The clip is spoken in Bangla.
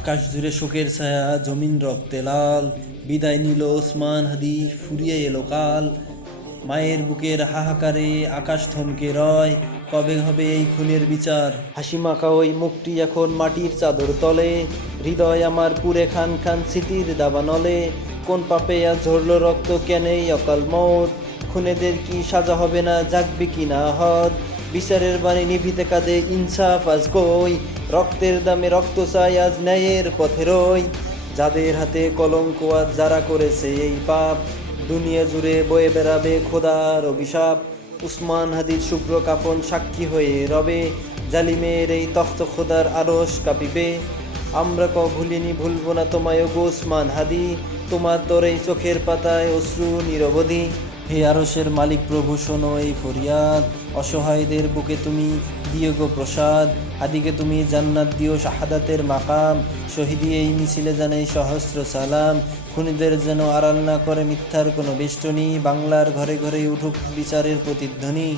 আকাশ জুড়ে শোকের ছায়া, জমিন রক্তে লাল। বিদায় নিল ওসমান হাদি, ফুরিয়ে এলো কাল। মায়ের বুকের হাহাকারে আকাশ থমকে রয়, কবে হবে এই খুনের বিচার? হাসি মাখা ওই মুখটি এখন মাটির চাদর তলে, হৃদয় আমার পুরে খান খান স্মৃতির দাবানলে। কোন পাপে আজ ঝরল রক্ত, কেনেই অকাল মত? খুনেদের কি সাজা হবে না, জাগবে কি না হদ? বিচারের বাণী নিভিতে কাঁদে, ইনসাফ আজ কই? রক্তের দামে রক্ত চাই, আজ ন্যায়ের পথে রই। যাদের হাতে কলঙ্ক, আজ যারা করেছে এই পাপ, দুনিয়া জুড়ে বয়ে বেড়াবে খোদার অভিশাপ। উসমান হাদির শুভ্র কাফন সাক্ষী হয়ে রবে, জালিমের এই তখ্ত খোদার আরশ কাঁপিবে। আমরা ভুলিনি, ভুলবো না তোমায় গো উসমান হাদি, তোমার তোর এই চোখের পাতায় অশ্রু নিরবধি। হে আরশের মালিক প্রভু, শোনো এই ফরিয়াদ, অসহায়দের বুকে তুমি দিও গো প্রসাদ। হাদিকে তুমি জান্নাত দিও, শাহাদাতের মাকাম, শহীদি এই মিছিলে জানাই সহস্র সালাম। খুনিদের যেন আড়াল না করে মিথ্যার কোনো বেষ্টনী, বাংলার ঘরে ঘরে উঠুক বিচারের প্রতিধ্বনি।